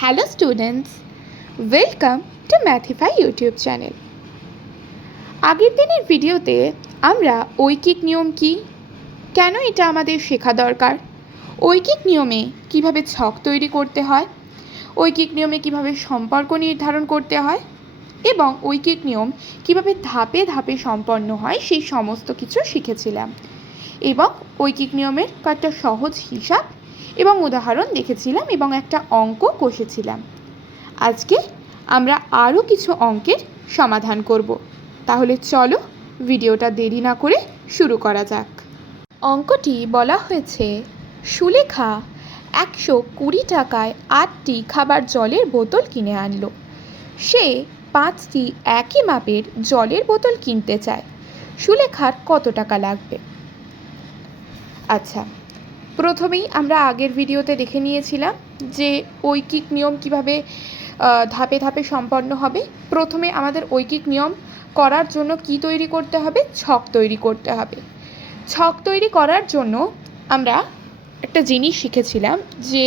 Hello students, welcome to Mathify YouTube channel আগের দিনের ভিডিওতে আমরা ঐকিক নিয়ম কি? কেন এটা আমাদের শেখা দরকার? ঐকিক নিয়মে কীভাবে ছক তৈরি করতে হয়? ঐকিক নিয়মে কীভাবে সম্পর্ক নির্ধারণ করতে হয়? এবং ঐকিক নিয়ম কীভাবে ধাপে ধাপে সম্পন্ন হয় সেই সমস্ত কিছু শিখেছিলাম। এবং ঐকিক নিয়মের কয়েকটা সহজ হিসাব এবং উদাহরণ দেখেছিলাম এবং একটা অঙ্ক কষেছিলাম। আজকে আমরা আরও কিছু অঙ্কের সমাধান করব। তাহলে চলো ভিডিওটা দেরি না করে শুরু করা যাক। অঙ্কটি বলা হয়েছে, সুলেখা একশো কুড়ি টাকায় আটটি খাবার জলের বোতল কিনে আনলো। সে পাঁচটি একই মাপের জলের বোতল কিনতে চায়। সুলেখার কত টাকা লাগবে? আচ্ছা প্রথমেই আমরা আগের ভিডিওতে দেখে নিয়েছিলাম যে ঐকিক নিয়ম কীভাবে ধাপে ধাপে সম্পন্ন হবে। প্রথমে আমাদের ঐকিক নিয়ম করার জন্য কি তৈরি করতে হবে? ছক তৈরি করতে হবে। ছক তৈরি করার জন্য আমরা একটা জিনিস শিখেছিলাম যে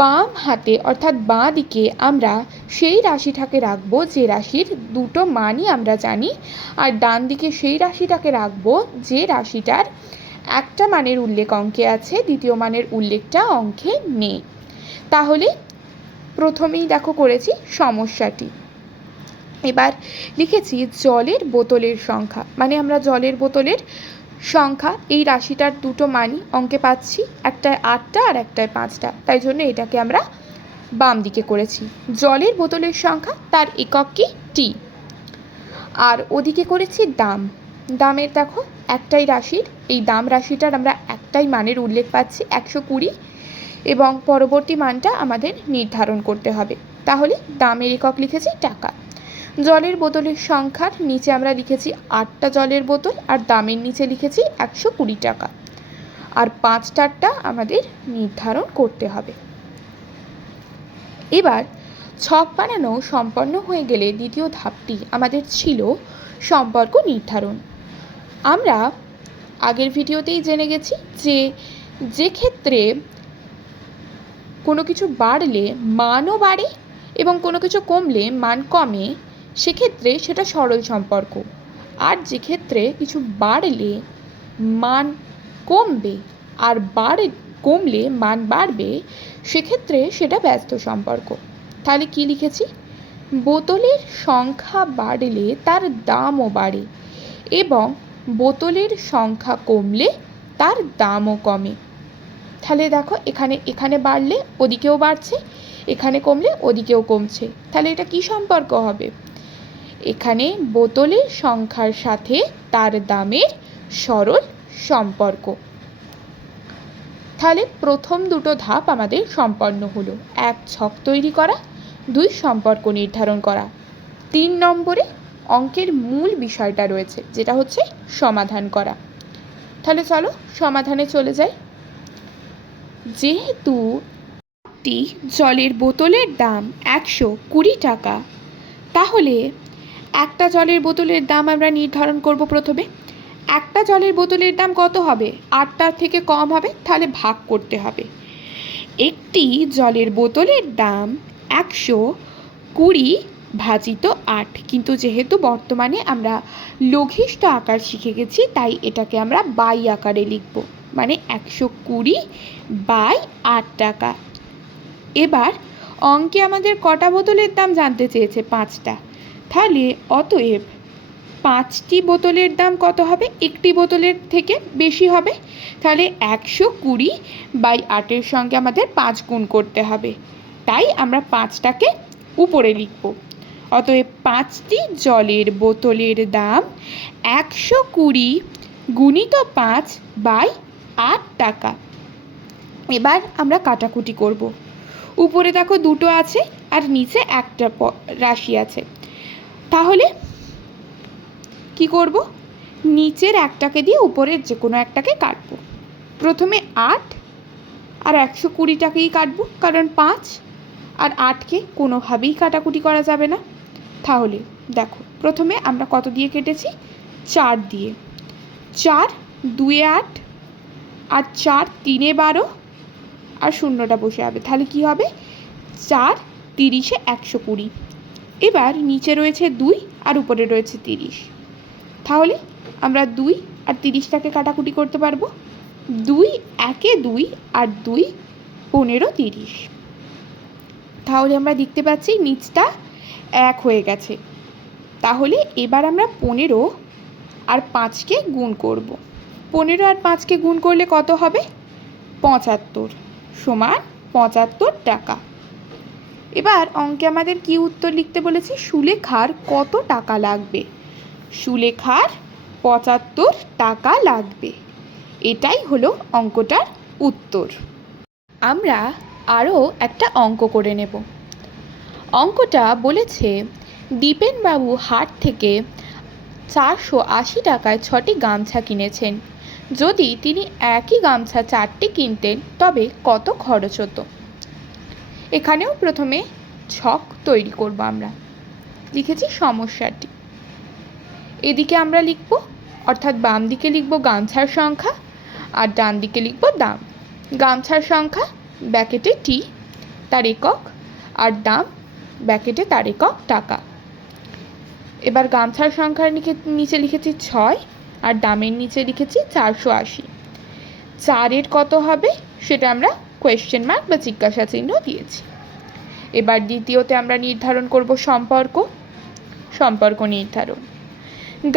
বাম হাতে অর্থাৎ বাঁ দিকে আমরা সেই রাশিটাকে রাখব, যে রাশির দুটো মানই আমরা জানি, আর ডান দিকে সেই রাশিটাকে রাখব, যে রাশিটার একটা মানের উল্লেখ অঙ্কে আছে, দ্বিতীয় মানের উল্লেখটা অঙ্কে নেই। তাহলে প্রথমেই দেখো করেছি সমস্যাটি। এবার লিখেছি জলের বোতলের সংখ্যা। মানে আমরা জলের বোতলের সংখ্যা, এই রাশিটার দুটো মানই অঙ্কে পাচ্ছি, একটায় আটটা আর একটায় পাঁচটা। তাই জন্য এটাকে আমরা বাম দিকে করেছি। জলের বোতলের সংখ্যা, তার একক কি? টি। আর ওদিকে করেছি দাম। দামের দেখো একটাই রাশির, এই দাম রাশিটার আমরা একটাই মানের উল্লেখ পাচ্ছি, একশো কুড়ি। এবং পরবর্তী মানটা আমাদের নির্ধারণ করতে হবে। তাহলে দামের একক লিখেছি টাকা। জলের বোতলের সংখ্যার নিচে আমরা লিখেছি আটটা জলের বোতল আর দামের নিচে লিখেছি একশো কুড়ি টাকা। আর পাঁচটারটা আমাদের নির্ধারণ করতে হবে। এবার ছক বানানো সম্পন্ন হয়ে গেলে দ্বিতীয় ধাপটি আমাদের ছিল সম্পর্ক নির্ধারণ। আমরা আগের ভিডিওতেই জেনে গেছি যে যে ক্ষেত্রে কোনো কিছু বাড়লে মানও বাড়ে এবং কোনো কিছু কমলে মান কমে, সেক্ষেত্রে সেটা সরল সম্পর্ক। আর যে ক্ষেত্রে কিছু বাড়লে মান কমবে আর বাড়ে, কমলে মান বাড়বে, সেক্ষেত্রে সেটা ব্যস্ত সম্পর্ক। তাহলে কি লিখেছি? বোতলের সংখ্যা বাড়লে তার দামও বাড়ে এবং বোতলের সংখ্যা কমলে তার দামও কমে। তাহলে দেখো, এখানে এখানে বাড়লে ওদিকেও বাড়ছে, এখানে কমলে ওদিকেও কমছে। তাহলে এটা কি সম্পর্ক হবে? এখানে বোতলের সংখ্যার সাথে তার দামের সরল সম্পর্ক। তাহলে প্রথম দুটো ধাপ আমাদের সম্পন্ন হলো। এক ছক তৈরি করা, দুই সম্পর্ক নির্ধারণ করা। তিন নম্বরে অঙ্কের মূল বিষয়টা রয়েছে, যেটা হচ্ছে সমাধান করা। তাহলে চলো সমাধানে চলে যাই। যেহেতু একটি জলের বোতলের দাম একশো কুড়ি টাকা, তাহলে একটা জলের বোতলের দাম আমরা নির্ধারণ করব প্রথমে। একটা জলের বোতলের দাম কত হবে? আটটার থেকে কম হবে, তাহলে ভাগ করতে হবে। একটি জলের বোতলের দাম একশো কুড়ি ভাজিত আট। কিন্তু যেহেতু বর্তমানে আমরা লঘিষ্ঠ আকার শিখে গেছি, তাই এটাকে আমরা বাই আকারে লিখব। মানে একশো কুড়ি বাই আট টাকা। এবার অঙ্কে আমাদের কটা বোতলের দাম জানতে চেয়েছে পাঁচটা। তাহলে অতএব পাঁচটি বোতলের দাম কত হবে? একটি বোতলের থেকে বেশি হবে। তাহলে একশো কুড়ি বাই আটের সঙ্গে আমাদের পাঁচ গুণ করতে হবে। তাই আমরা পাঁচটাকে উপরে লিখব। অতএব পাঁচটি জলের বোতলের দাম একশো কুড়ি গুণিত পাঁচ বাই আট টাকা। এবার আমরা কাটাকুটি করব। উপরে দেখো দুটো আছে আর নিচে একটা রাশি আছে। তাহলে কি করব? নিচের একটাকে দিয়ে উপরের যে কোনো একটাকে কাটবো। প্রথমে আট আর একশো কুড়িটাকেই কাটবো, কারণ পাঁচ আর আটকে কোনোভাবেই কাটাকুটি করা যাবে না। তাহলে দেখো, প্রথমে আমরা কত দিয়ে কেটেছি? চার দিয়ে। চার দুয়ে আট, আর চার তিনে বারো, আর শূন্যটা বসে যাবে। তাহলে কি হবে? চার তিরিশে একশো কুড়ি। এবার নিচে রয়েছে দুই, আর উপরে রয়েছে তিরিশ। তাহলে আমরা দুই আর তিরিশটাকে কাটাকুটি করতে পারব। দুই একে দুই আর দুই পনেরো তিরিশ। তাহলে আমরা দেখতে পাচ্ছি নিচটা এক হয়ে গেছে। তাহলে এবার আমরা পনেরো আর পাঁচকে গুণ করব। পনেরো আর পাঁচকে গুণ করলে কত হবে? পঁচাত্তর সমান পঁচাত্তর টাকা। এবার অঙ্কে আমাদের কি উত্তর লিখতে বলেছে? সুলেখার কত টাকা লাগবে? সুলেখার পঁচাত্তর টাকা লাগবে। এটাই হলো অঙ্কটার উত্তর। আমরা আরও একটা অঙ্ক করে নেব। অঙ্কটা বলেছে, দীপেনবাবু হাট থেকে চারশো আশি টাকায় ছটি গামছা কিনেছেন। যদি তিনি একই গামছা চারটি কিনতেন, তবে কত খরচ হতো? এখানেও প্রথমে ছক তৈরি করব আমরা। লিখেছি সমস্যাটি। এদিকে আমরা লিখব, অর্থাৎ বাম দিকে লিখব গামছার সংখ্যা, আর ডান দিকে লিখব দাম। গামছার সংখ্যা, ব্যাকেটে টি, তার একক, আর দাম ব্যাকেটে তার একক টাকা। এবার গামছার সংখ্যার নিচে লিখেছি ছয়, আর দামের নিচে লিখেছি চারশো আশি। চারের কত হবে সেটা আমরা কোয়েশ্চেন মার্ক বা জিজ্ঞাসা চিহ্ন দিয়েছি। এবার দ্বিতীয়তে আমরা নির্ধারণ করব সম্পর্ক। সম্পর্ক নির্ধারণ।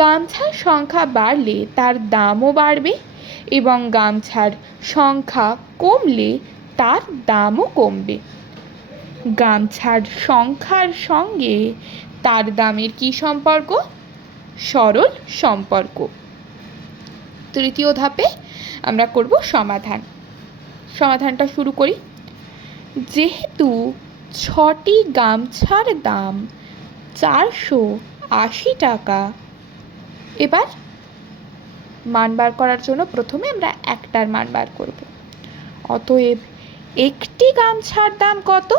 গামছার সংখ্যা বাড়লে তার দামও বাড়বে এবং গামছার সংখ্যা কমলে তার দামও কমবে। গামছার সংখ্যার সঙ্গে তার দামের কি সম্পর্ক? সরল সম্পর্ক। তৃতীয় ধাপে আমরা করব সমাধান। সমাধানটা শুরু করি। যেহেতু ছটি গামছার দাম চারশো আশি টাকা, এবার মান বার করার জন্য প্রথমে আমরা একটার মান বার করব। অতএব একটি গামছার দাম কত?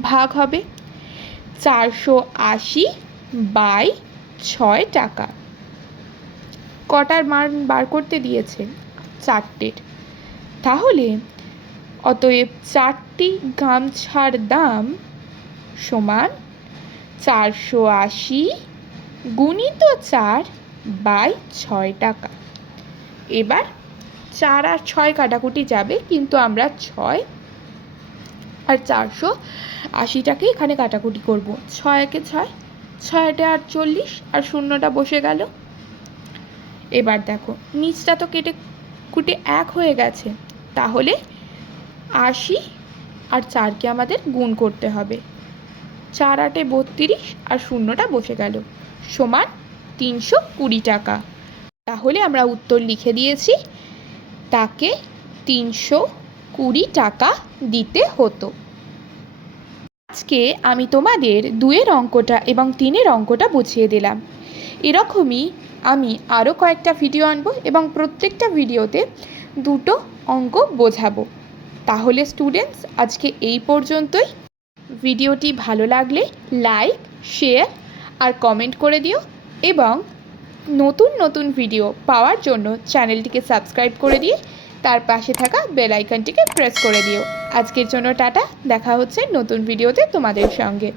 ভাগ হবে চারশো আশি বাই ছয় টাকা। কটার মান বার করতে দিয়েছে? চারটের। তাহলে অতএব চারটি গামছার দাম সমান চারশো আশি গুণিত চার বাই ছয় টাকা। এবার চার আর ছয় কাটাকুটি যাবে, কিন্তু আমরা ছয় আর চারশো আশিটাকে এখানে কাটাকুটি করব। ছয় একে ছয়, ছয়টা আটচল্লিশ আর শূন্যটা বসে গেল। এবার দেখো, নিচটা তো কেটে কুটে এক হয়ে গেছে। তাহলে আশি আর চারকে আমাদের গুণ করতে হবে। চার আটে বত্রিশ আর শূন্যটা বসে গেল, সমান তিনশো কুড়ি টাকা। তাহলে আমরা উত্তর লিখে দিয়েছি, তাকে তিনশো কুড়ি টাকা দিতে হতো। আজকে আমি তোমাদের দুয়ের অঙ্কটা এবং তিনের অঙ্কটা বুঝিয়ে দিলাম। এরকমই আমি আরও কয়েকটা ভিডিও আনব এবং প্রত্যেকটা ভিডিওতে দুটো অঙ্ক বোঝাবো। তাহলে স্টুডেন্টস আজকে এই পর্যন্তই। ভিডিওটি ভালো লাগলে লাইক শেয়ার আর কমেন্ট করে দিও এবং নতুন নতুন ভিডিও পাওয়ার জন্য চ্যানেলটিকে সাবস্ক্রাইব করে দিয়ে তার পাশে থাকা বেল আইকনটিকে প্রেস করে দিও। আজকের জন্য টাটা, দেখা হচ্ছে নতুন ভিডিওতে তোমাদের সঙ্গে।